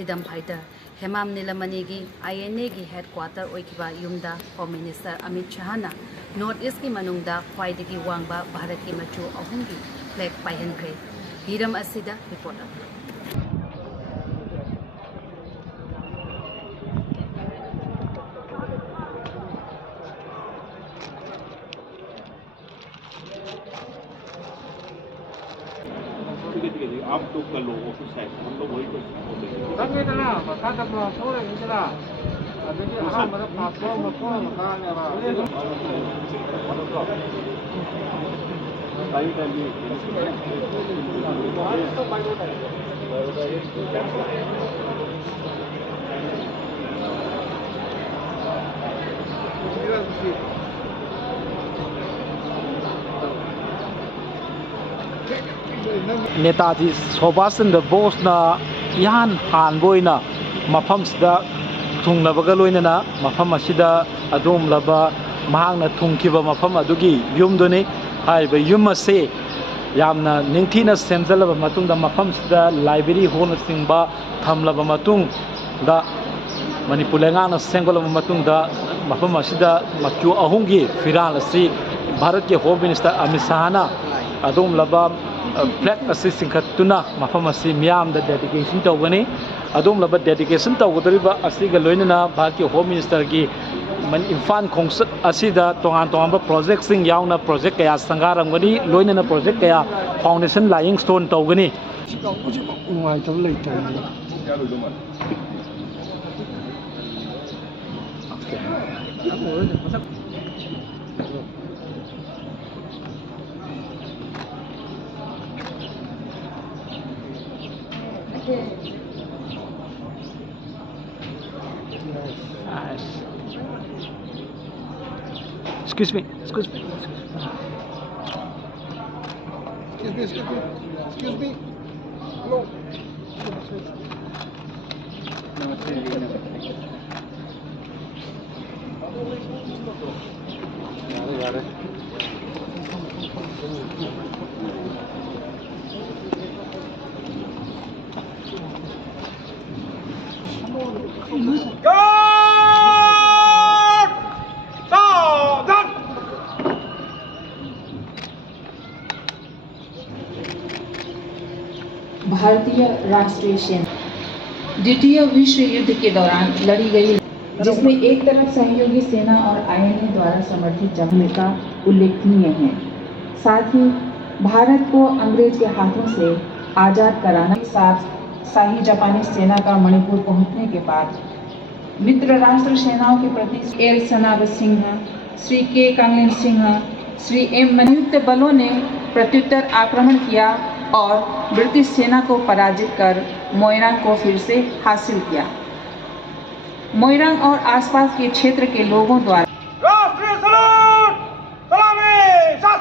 Freedom fighter Hemam नीलमणि की INA की headquarter ओइकिबा युमदा home minister Amit शाहना north east की मनुंगदा ख्वाइदगी वांगबा भारत की मचू अहुम की फ्लैग पायहनख्रे हिरम असिदा रिपोर्टर आप लोग कर लो ऑफिस है हम लोग वही कर नेताजी सुभाष चंद्र बोसना यान हानबोइना मफमसिदा थुंगनबगा लोइनना मफम असिदा अदोमलबा महांगना थुंखिबा मफम अदुगी युमदुनी हाइबा युम असे यामना निंगथीना सेमजलबा मतुंगदा मफमसिदा लाइब्रेरी होना सिंगबा थमलबा मतुंगदा मणिपुर लेंगाना सेंगलबा मतुंगदा मफम असिदा मचु अहुंगी फिराल असि भारत के होम मिनिस्टर अमित शाहना अदोमलबा फ्लैग असी सिंखतुना मफम असी मियाम द डेडिकेशन तौगनी अदोमलबा डेडिकेशन तौगदरिबा असिगा लोइनना भारत के होम मिनिस्टर की इम्फाल खोंसत असिदा तोंगान तोंगानबा प्रोजेक्ट सिंग यावना प्रोजेक्ट कया संगारमगनी लोइनना प्रोजेक्ट कया फाउंडेशन लाइंग स्टोन तौगनी Excuse me. Hello. भारतीय राष्ट्रीय सेना द्वितीय विश्व युद्ध के दौरान लड़ी गई, जिसमें एक तरफ सहयोगी सेना और INA द्वारा समर्थित जंग का उल्लेखनीय है। साथ ही भारत को अंग्रेज के हाथों से आजाद कराने के साथ शाही जापानी सेना का मणिपुर पहुंचने के बाद मित्र राष्ट्र सेनाओं के प्रति एल सनाव सिंह, श्री के कांगलिन सिंह, श्री M संयुक्त बलों ने प्रत्युत्तर आक्रमण किया और ब्रिटिश सेना को पराजित कर मोइरांग को फिर से हासिल किया। मोइरांग और आसपास के क्षेत्र के लोगों द्वारा राष्ट्रीय सलूट सलामी सत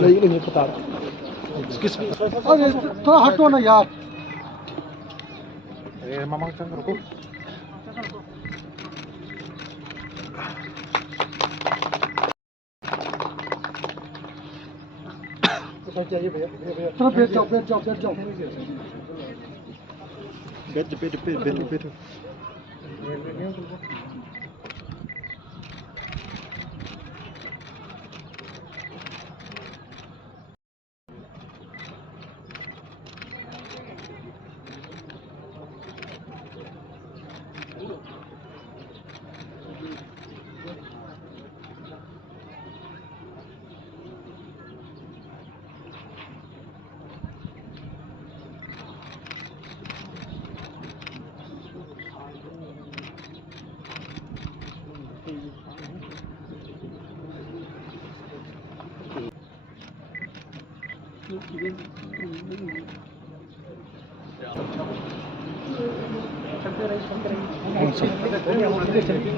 Lagi ini putar. अरे थोड़ा हटो ना यार। चलो बैठ जाओ बैठ जाओ बैठ जाओ। बैठो।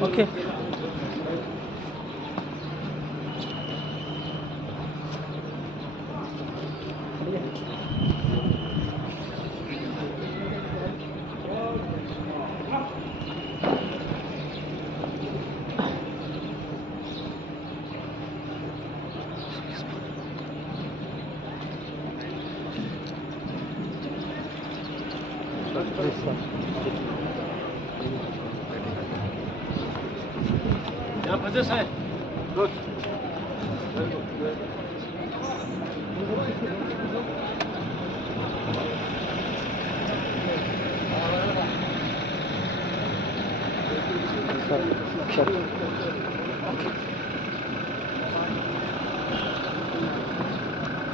Okay.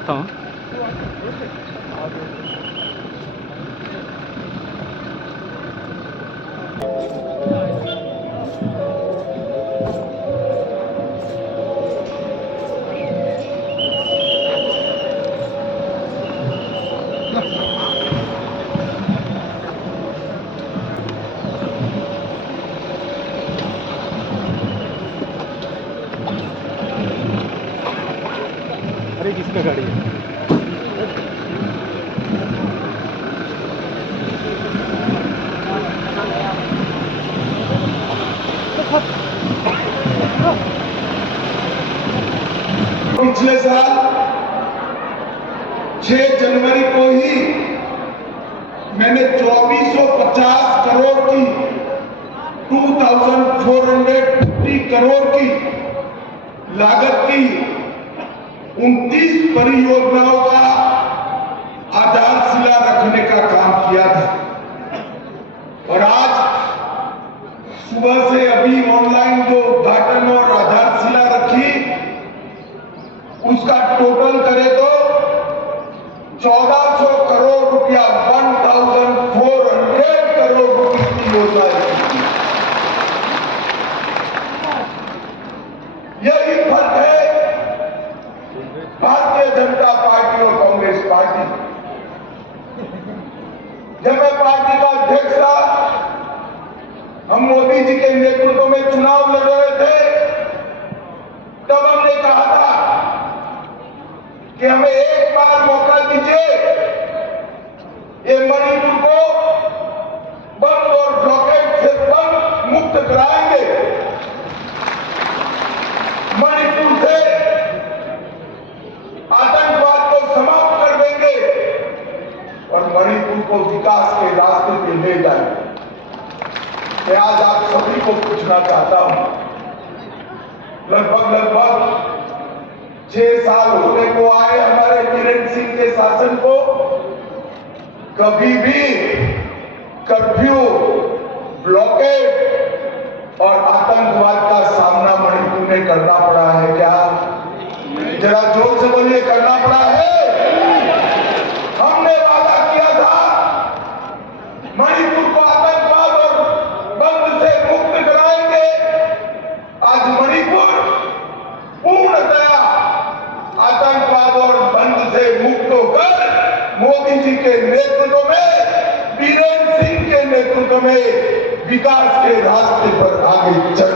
Tamam. अरे किसका गाड़ी है? पिछले साल 6 जनवरी को ही मैंने 2450 करोड़ की 2450 करोड़ की लागत की 29 परियोजनाओं का आधारशिला रखने का काम किया था और आज सुबह से अभी ऑनलाइन जो उद्घाटन और आधारशिला रखी उसका टोटल करे तो 1400 करोड़ रुपया 1400 करोड़ रुपए की योजना है। यही फर्क है भारतीय जनता पार्टी और कांग्रेस पार्टी। जब मैं पार्टी का अध्यक्ष था, हम मोदी जी के नेतृत्व में चुनाव लड़ रहे थे, तब हमने कहा था कि हमें एक बार मौका दीजिए, ये मणिपुर को बंद और ब्लॉकेट से बंद मुक्त कराएंगे, मणिपुर से आतंकवाद को समाप्त कर देंगे और मणिपुर को विकास के रास्ते पे ले जाएंगे। मैं आज आप सभी को पूछना चाहता हूं, लगभग 6 साल होने को आए हमारे बीरेन सिंह के शासन को, कभी भी कर्फ्यू, ब्लॉकेड और आतंकवाद का सामना मणिपुर में करना पड़ा है क्या? जरा जोर से बोलिए, करना पड़ा है? हमने वादा किया था मणिपुर को आतंकवाद और बंद से मुक्त कराएंगे। आज मणिपुर पूर्णतया आतंकवाद और बंद से मुक्त होकर मोदी जी के नेतृत्व में, बीरेन सिंह के नेतृत्व में विकास के रास्ते पर आगे चल